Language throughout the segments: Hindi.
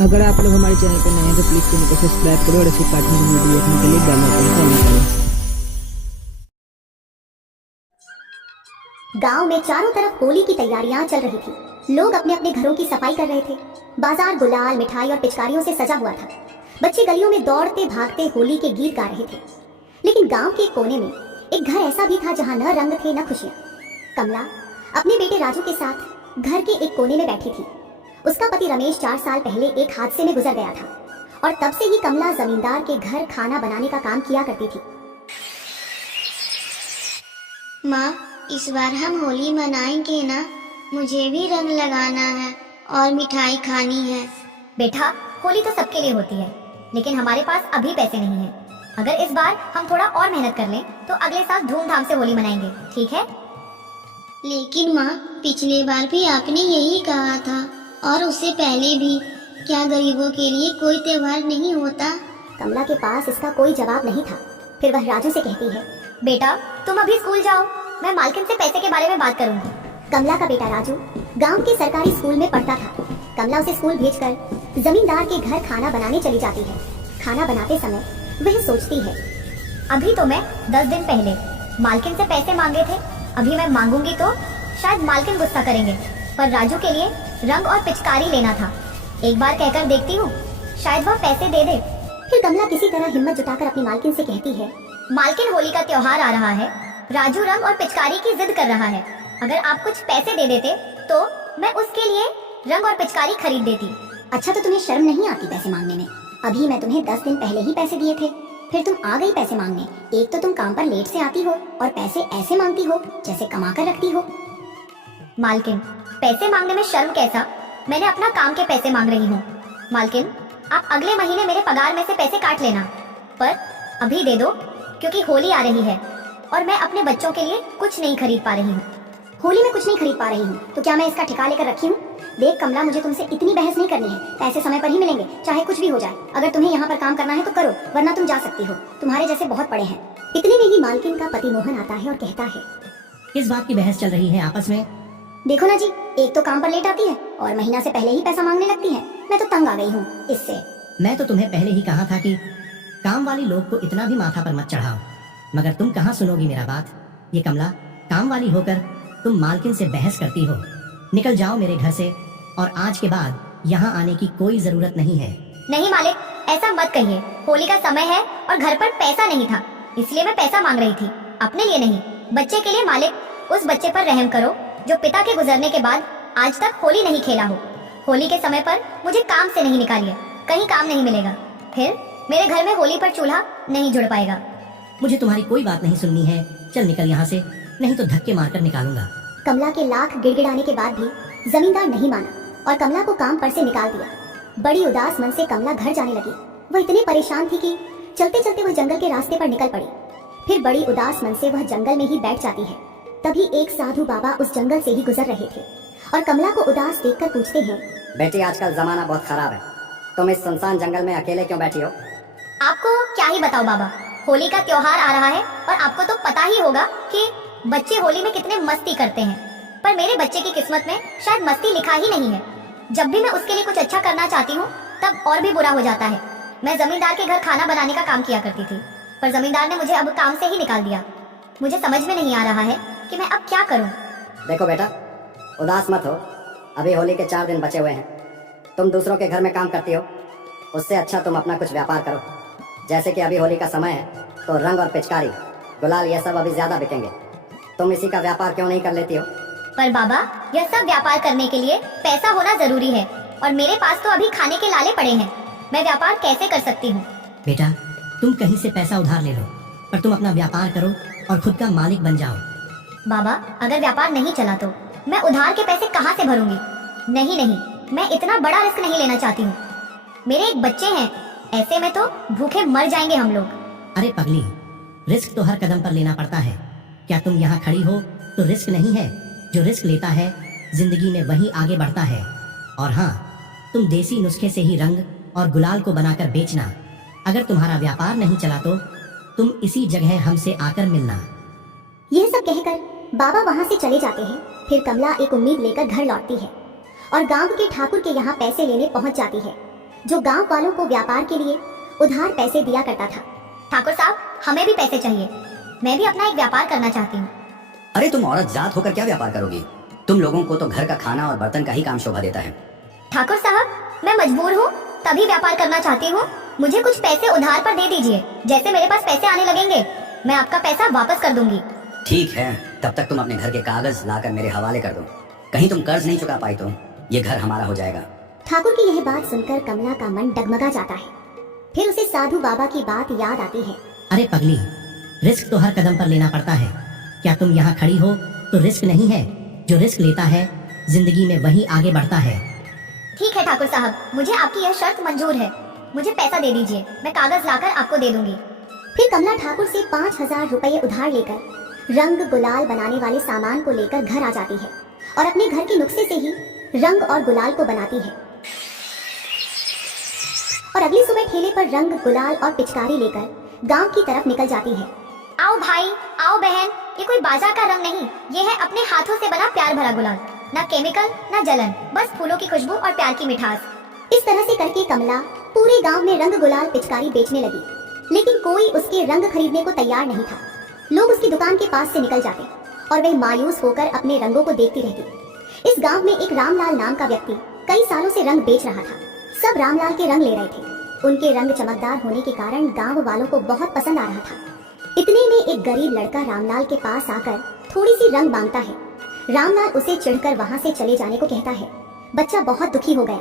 अगर आप लोग हमारे चैनल पर नए हैं तो प्लीज़ चैनल को सब्सक्राइब करो और ऐसे कार्टून वीडियो देखने के लिए बेल आइकन को ऑन करो। गांव में चारों तरफ होली की तैयारियां चल रही थी। लोग अपने अपने घरों की सफाई कर रहे थे। बाजार गुलाल, मिठाई और पिचकारियों से सजा हुआ था। बच्चे गलियों में दौड़ते भागते होली के गीत गा रहे थे। लेकिन गांव के एक कोने में एक घर ऐसा भी था जहां न रंग थे न खुशियां। कमला अपने बेटे राजू के साथ घर के एक कोने में बैठी थी। उसका पति रमेश 4 साल पहले एक हादसे में गुजर गया था और तब से ही कमला जमींदार के घर खाना बनाने का काम किया करती थी। माँ, इस बार हम होली मनाएंगे ना? मुझे भी रंग लगाना है और मिठाई खानी है। बेटा, होली तो सबके लिए होती है, लेकिन हमारे पास अभी पैसे नहीं हैं। अगर इस बार हम थोड़ा और मेहनत कर लें तो अगले साल धूमधाम से होली मनाएंगे, ठीक है? लेकिन माँ, पिछले बार भी आपने यही कहा था और उससे पहले भी। क्या गरीबों के लिए कोई त्योहार नहीं होता? कमला के पास इसका कोई जवाब नहीं था। फिर वह राजू से कहती है, बेटा तुम अभी स्कूल जाओ, मैं मालकिन से पैसे के बारे में बात करूंगी। कमला का बेटा राजू गांव के सरकारी स्कूल में पढ़ता था। कमला उसे स्कूल भेजकर जमींदार के घर खाना बनाने चली जाती है। खाना बनाते समय वह सोचती है, अभी तो मैं 10 दिन पहले मालकिन से पैसे मांगे थे, अभी मैं मांगूंगी तो शायद मालकिन गुस्सा करेंगे, पर राजू के लिए रंग और पिचकारी लेना था। एक बार कहकर देखती हूँ, शायद वह पैसे दे दे। फिर कमला किसी तरह हिम्मत जुटाकर अपनी मालकिन से कहती है, मालकिन होली का त्योहार आ रहा है, राजू रंग और पिचकारी की जिद कर रहा है। अगर आप कुछ पैसे दे देते तो मैं उसके लिए रंग और पिचकारी खरीद देती। अच्छा, तो तुम्हें शर्म नहीं आती पैसे मांगने में? अभी मैं तुम्हें 10 दिन पहले ही पैसे दिए थे, फिर तुम आ गई पैसे मांगने। एक तो तुम काम पर लेट से आती हो और पैसे ऐसे मांगती हो जैसे कमा कर रखती हो। मालकिन, पैसे मांगने में शर्म कैसा? मैंने अपना काम के पैसे मांग रही हूँ। मालकिन, आप अगले महीने मेरे पगार में से पैसे काट लेना, पर अभी दे दो क्योंकि होली आ रही है और मैं अपने बच्चों के लिए कुछ नहीं खरीद पा रही हूँ। होली में कुछ नहीं खरीद पा रही हूँ तो क्या मैं इसका ठिका लेकर रखी हूँ? देख कमला, मुझे तुमसे इतनी बहस नहीं करनी है। पैसे समय पर ही मिलेंगे, चाहे कुछ भी हो जाए। अगर तुम्हें यहाँ पर काम करना है तो करो, वरना तुम जा सकती हो। तुम्हारे जैसे बहुत पड़े हैं। इतने में ही मालकिन का पति मोहन आता है और कहता है, किस बात की बहस चल रही है आपस में? देखो ना जी, एक तो काम पर लेट आती है और महीना से पहले ही पैसा मांगने लगती है। मैं तो तंग आ गई हूँ इससे। मैं तो तुम्हें पहले ही कहा था कि काम वाली लोग को इतना भी माथा पर मत चढ़ाओ, मगर तुम कहाँ सुनोगी मेरा बात। ये कमला, काम वाली होकर तुम मालकिन से बहस करती हो। निकल जाओ मेरे घर से, और आज के बाद यहाँ आने की कोई जरूरत नहीं है। नहीं मालिक, ऐसा मत कहिए। होली का समय है और घर पर पैसा नहीं था, इसलिए मैं पैसा मांग रही थी, अपने लिए नहीं, बच्चे के लिए। मालिक, उस बच्चे पर रहम करो जो पिता के गुजरने के बाद आज तक होली नहीं खेला हो। होली के समय पर मुझे काम से नहीं निकालिए, कहीं काम नहीं मिलेगा, फिर मेरे घर में होली पर चूल्हा नहीं जुड़ पाएगा। मुझे तुम्हारी कोई बात नहीं सुननी है, चल निकल यहाँ से, नहीं तो धक्के मारकर निकालूंगा। कमला के लाख गिड़गिड़ाने के बाद भी जमींदार नहीं माना और कमला को काम पर से निकाल दिया। बड़ी उदास मन से कमला घर जाने लगी। वह इतनी परेशान थी कि चलते चलते वह जंगल के रास्ते पर निकल पड़ी। फिर बड़ी उदास मन से वह जंगल में ही बैठ जाती है। तभी एक साधु बाबा उस जंगल से ही गुजर रहे थे और कमला को उदास देखकर पूछते हैं, बेटी, आजकल जमाना बहुत खराब है, तुम इस सुनसान जंगल में अकेले क्यों बैठी हो? आपको क्या ही बताओ बाबा, होली का त्योहार आ रहा है और आपको तो पता ही होगा कि बच्चे होली में कितने मस्ती करते हैं, पर मेरे बच्चे की किस्मत में शायद मस्ती लिखा ही नहीं है। जब भी मैं उसके लिए कुछ अच्छा करना चाहती हूँ तब और भी बुरा हो जाता है। मैं जमींदार के घर खाना बनाने का काम किया करती थी, पर जमींदार ने मुझे अब काम से ही निकाल दिया। मुझे समझ में नहीं आ रहा है कि मैं अब क्या करूं। देखो बेटा, उदास मत हो, अभी होली के 4 दिन बचे हुए हैं। तुम दूसरों के घर में काम करती हो, उससे अच्छा तुम अपना कुछ व्यापार करो। जैसे कि अभी होली का समय है तो रंग और पिचकारी, गुलाल, ये सब अभी ज्यादा बिकेंगे। तुम इसी का व्यापार क्यों नहीं कर लेती हो? पर बाबा, यह सब व्यापार करने के लिए पैसा होना जरूरी है और मेरे पास तो अभी खाने के लाले पड़े हैं। मैं व्यापार कैसे कर सकती हूँ? बेटा, तुम कहीं से पैसा उधार ले लो, पर तुम अपना व्यापार करो और खुद का मालिक बन जाओ। बाबा, अगर व्यापार नहीं चला तो मैं उधार के पैसे कहाँ से भरूंगी? नहीं नहीं, मैं इतना बड़ा रिस्क नहीं लेना चाहती हूँ। मेरे एक बच्चे हैं, ऐसे में तो भूखे मर जाएंगे हम लोग। अरे पगली, रिस्क तो हर कदम पर लेना पड़ता है। क्या तुम यहाँ खड़ी हो तो रिस्क नहीं है? जो रिस्क लेता है जिंदगी में वही आगे बढ़ता है। और हाँ, तुम देसी नुस्खे से ही रंग और गुलाल को बनाकर बेचना। अगर तुम्हारा व्यापार नहीं चला तो तुम इसी जगह हमसे आकर मिलना। यह सब कहकर बाबा वहाँ से चले जाते हैं। फिर कमला एक उम्मीद लेकर घर लौटती है और गांव के ठाकुर के यहाँ पैसे लेने पहुँच जाती है। जो गांव वालों को व्यापार के लिए उधार पैसे दिया करता था। ठाकुर साहब, हमें भी पैसे चाहिए। मैं भी अपना एक व्यापार करना चाहती हूँ। अरे तुम औरत जात होकर क्या व्यापार करोगी? तुम लोगों को तो घर का खाना और बर्तन का ही काम शोभा देता है। ठाकुर साहब, मैं मजबूर हूँ, तभी व्यापार करना चाहती हूँ। मुझे कुछ पैसे उधार पर दे दीजिए। जैसे मेरे पास पैसे आने लगेंगे मैं आपका पैसा वापस कर दूंगी। ठीक है, तब तक तुम अपने घर के कागज लाकर मेरे हवाले कर दो। कहीं तुम कर्ज नहीं चुका पाई तो ये घर हमारा हो जाएगा। ठाकुर की यह बात सुनकर कमला का मन डगमगा जाता है। फिर उसे साधु बाबा की बात याद आती है। अरे पगली, रिस्क तो हर कदम पर लेना पड़ता है। क्या तुम यहाँ खड़ी हो तो रिस्क नहीं है? जो रिस्क लेता है जिंदगी में वही आगे बढ़ता है। ठीक है ठाकुर साहब, मुझे आपकी यह शर्त मंजूर है। मुझे पैसा दे दीजिए, मैं कागज लाकर आपको दे दूंगी। फिर कमला ठाकुर से 5000 रुपए उधार लेकर रंग गुलाल बनाने वाले सामान को लेकर घर आ जाती है और अपने घर के नुस्खे से ही रंग और गुलाल को बनाती है। और अगली सुबह ठेले पर रंग गुलाल और पिचकारी लेकर गांव की तरफ निकल जाती है। आओ भाई, आओ बहन, ये कोई बाजार का रंग नहीं, ये है अपने हाथों से बना प्यार भरा गुलाल। ना केमिकल ना जलन, बस फूलों की खुशबू और प्यार की मिठास। इस तरह से करके कमला पूरे गांव में रंग गुलाल पिचकारी बेचने लगी, लेकिन कोई उसके रंग खरीदने को तैयार नहीं था। लोग उसकी दुकान के पास से निकल जाते और वह मायूस होकर अपने रंगों को देखती रहती। इस गांव में एक रामलाल नाम का व्यक्ति कई सालों से रंग बेच रहा था। सब रामलाल के रंग ले रहे थे। उनके रंग चमकदार होने के कारण गांव वालों को बहुत पसंद आ रहा था। इतने में एक गरीब लड़का रामलाल के पास आकर थोड़ी सी रंग मांगता है। रामलाल उसे चिढ़कर वहां से चले जाने को कहता है। बच्चा बहुत दुखी हो गया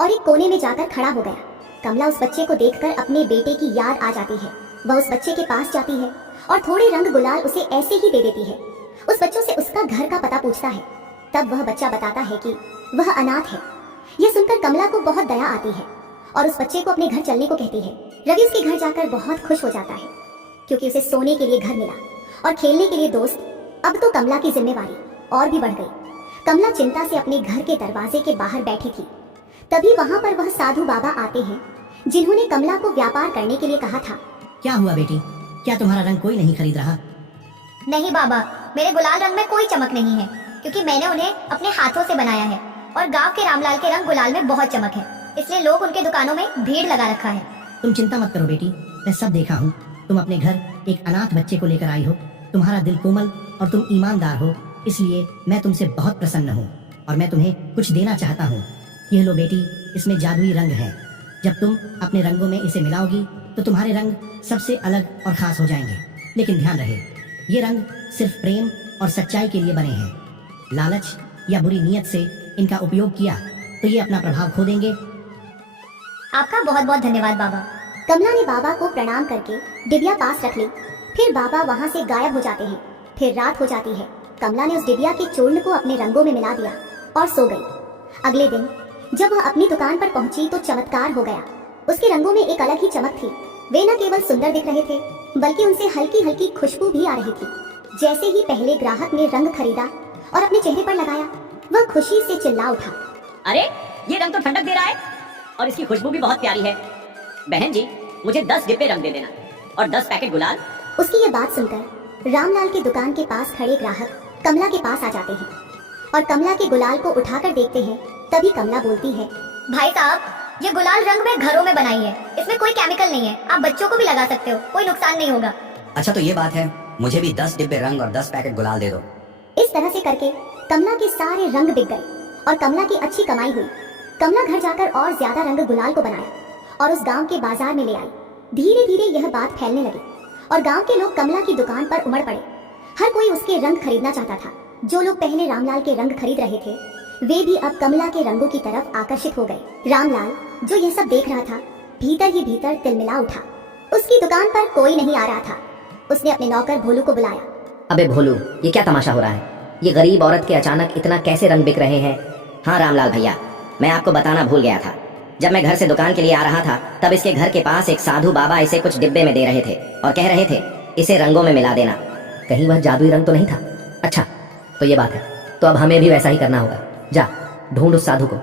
और एक कोने में जाकर खड़ा हो गया। कमला उस बच्चे को देखकर अपने बेटे की याद आ जाती है। वह उस बच्चे के पास जाती है और थोड़े रंग गुलाल उसे ऐसे ही दे देती है। उस बच्चों से उसका घर का पता पूछता है। तब वह बच्चा बताता है कि वह अनाथ है। यह सुनकर कमला को बहुत दया आती है और उस बच्चे को अपने घर चलने को कहती है। रवि उसके घर जाकर बहुत खुश हो जाता है क्योंकि उसे सोने के लिए घर मिला और खेलने के लिए दोस्त। अब तो कमला की जिम्मेवारी और भी बढ़ गई। कमला चिंता से अपने घर के दरवाजे के बाहर बैठी थी। तभी वहाँ पर वह साधु बाबा आते हैं जिन्होंने कमला को व्यापार करने के लिए कहा था। क्या हुआ बेटी, क्या तुम्हारा रंग कोई नहीं खरीद रहा? नहीं बाबा, मेरे गुलाल रंग में कोई चमक नहीं है क्योंकि मैंने उन्हें अपने हाथों से बनाया है और गांव के रामलाल के रंग गुलाल में बहुत चमक है, इसलिए लोग उनके दुकानों में भीड़ लगा रखा है। तुम चिंता मत करो बेटी, मैं सब देखा हूँ। तुम अपने घर एक अनाथ बच्चे को लेकर आई हो। तुम्हारा दिल कोमल और तुम ईमानदार हो, इसलिए मैं तुमसे बहुत प्रसन्न हूँ और मैं तुम्हें कुछ देना चाहता हूँ। यह लो बेटी, इसमें जादुई रंग है। जब तुम अपने रंगों में इसे मिलाओगी तो तुम्हारे रंग सबसे अलग और खास हो जाएंगे। लेकिन ध्यान रहे, ये रंग सिर्फ प्रेम और सच्चाई के लिए बने हैं। लालच या बुरी नीयत से इनका उपयोग किया तो ये अपना प्रभाव खो देंगे। आपका बहुत बहुत धन्यवाद बाबा। कमला ने बाबा को प्रणाम करके डिबिया पास रख ली। फिर बाबा वहाँ से गायब हो जाते हैं। फिर रात हो जाती है। कमला ने उस डिबिया के चूर्ण को अपने रंगों में मिला दिया और सो गई। अगले दिन जब वह अपनी दुकान पर पहुंची तो चमत्कार हो गया। उसके रंगों में एक अलग ही चमक थी। वे न केवल सुंदर दिख रहे थे बल्कि उनसे हल्की हल्की खुशबू भी आ रही थी। जैसे ही पहले ग्राहक ने रंग खरीदा और अपने चेहरे पर लगाया, वह खुशी से चिल्ला उठा। अरे ये रंग तो ठंडक दे रहा है और इसकी खुशबू भी बहुत प्यारी है। बहन जी, मुझे 10 डिब्बे रंग दे देना और 10 पैकेट गुलाल। उसकी ये बात सुनकर रामलाल की दुकान के पास खड़े ग्राहक कमला के पास आ जाते हैं और कमला के गुलाल को उठाकर देखते हैं। तभी कमला बोलती है, भाई साहब, ये गुलाल रंग में घरों में बनाई है, इसमें कोई केमिकल नहीं है, आप बच्चों को भी लगा सकते हो, कोई नुकसान नहीं होगा। अच्छा तो ये बात है, मुझे भी 10 डिब्बे रंग और 10 पैकेट गुलाल दे दो। इस तरह से करके कमला के सारे रंग बिक गए और कमला की अच्छी कमाई हुई। कमला घर जाकर और ज्यादा रंग गुलाल को बनाया और उस गांव के बाजार में ले आई। धीरे धीरे यह बात फैलने लगी और गांव के लोग कमला की दुकान पर उमड़ पड़े। हर कोई उसके रंग खरीदना चाहता था। जो लोग पहले रामलाल के रंग खरीद रहे थे वे भी अब कमला के रंगों की तरफ आकर्षित हो गए। रामलाल जो यह सब देख रहा था भीतर ही भीतर तिलमिला उठा। उसकी दुकान पर कोई नहीं आ रहा था। उसने अपने नौकर भोलू को बुलाया। अबे भोलू, ये क्या तमाशा हो रहा है? ये गरीब औरत के अचानक इतना कैसे रंग बिक रहे हैं? हाँ रामलाल भैया, मैं आपको बताना भूल गया था। जब मैं घर से दुकान के लिए आ रहा था तब इसके घर के पास एक साधु बाबा इसे कुछ डिब्बे में दे रहे थे और कह रहे थे इसे रंगों में मिला देना। कहीं वह जादुई रंग तो नहीं था? अच्छा तो ये बात है, तो अब हमें भी वैसा ही करना होगा। जा ढूंढ उस साधु को।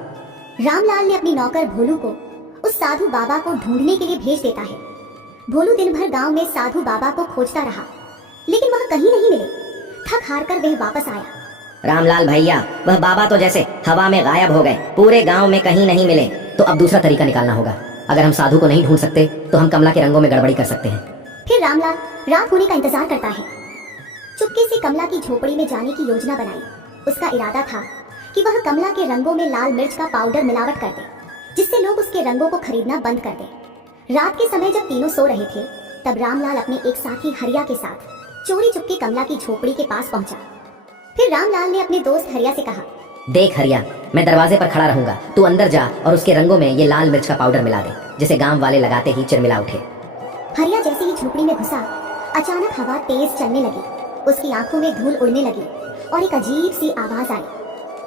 रामलाल ने अपनी नौकर भोलू को उस साधु बाबा को ढूंढने के लिए भेज देता है। भोलू दिन भर गांव में साधु बाबा को खोजता रहा लेकिन वह कहीं नहीं मिले। थक हार कर वह वापस आया। रामलाल भैया, वह बाबा तो जैसे हवा में गायब हो गए, पूरे गांव में कहीं नहीं मिले। तो अब दूसरा तरीका निकालना होगा। अगर हम साधु को नहीं ढूंढ सकते तो हम कमला के रंगों में गड़बड़ी कर सकते हैं। फिर रामलाल रात होने का इंतजार करता है। चुपके से कमला की झोपड़ी में जाने की योजना बनाई। उसका इरादा था कि वह कमला के रंगों में लाल मिर्च का पाउडर मिलावट कर दे, जिससे लोग उसके रंगों को खरीदना बंद कर दें। रात के समय जब तीनों सो रहे थे, तब रामलाल अपने एक साथी हरिया के साथ चोरी चुपके कमला की झोपड़ी के पास पहुंचा। फिर रामलाल ने अपने दोस्त हरिया से कहा, देख हरिया, मैं दरवाजे पर खड़ा रहूंगा, तू अंदर जा और उसके रंगों में ये लाल मिर्च का पाउडर मिला दे, जिसे गांव वाले लगाते ही चिरमिला उठे। हरिया जैसे ही झोपड़ी में घुसा, अचानक हवा तेज चलने लगी, उसकी आंखों में धूल उड़ने लगी और एक अजीब सी आवाज आई।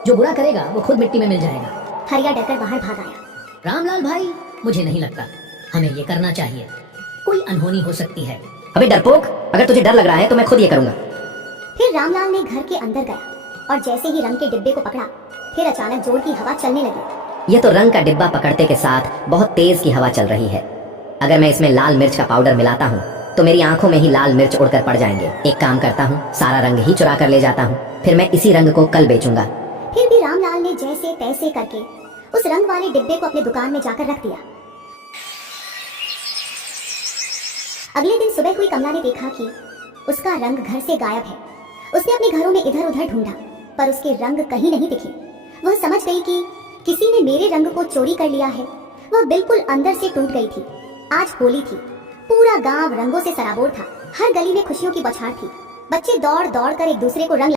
जो बुरा करेगा वो खुद मिट्टी में मिल जाएगा। हरिया डरकर बाहर भाग आया। रामलाल भाई, मुझे नहीं लगता हमें ये करना चाहिए। कोई अनहोनी हो सकती है। अबे डरपोक, अगर तुझे डर लग रहा है तो मैं खुद ये करूंगा। फिर रामलाल ने घर के अंदर गया और जैसे ही रंग के डिब्बे को पकड़ा, फिर अचानक जोर की हवा चलने लगी। ये तो रंग का डिब्बा पकड़ते के साथ बहुत तेज की हवा चल रही है। अगर मैं इसमें लाल मिर्च का पाउडर मिलाता हूँ तो मेरी आंखों में ही लाल मिर्च उड़कर पड़ जाएंगे। एक काम करता हूँ, सारा रंग ही चुरा कर ले जाता हूँ, फिर मैं इसी रंग को कल बेचूंगा। फिर भी रामलाल ने जैसे तैसे करके उस रंग वाले डिब्बे को अपने दुकान में जाकर रख दिया। अगले दिन सुबह हुई कमला ने देखा कि उसका रंग घर से गायब है। उसने अपने घरों में इधर उधर ढूंढा, पर उसके रंग कहीं नहीं दिखे। वह समझ गई कि किसी ने मेरे रंग को चोरी कर लिया है। वह बिल्कुल अंदर से टूट गई थी। आज होली थी, पूरा गांव रंगों से सराबोर था। हर गली में खुशियों की बौछार थी। बच्चे दौड़ दौड़ कर एक दूसरे को रंग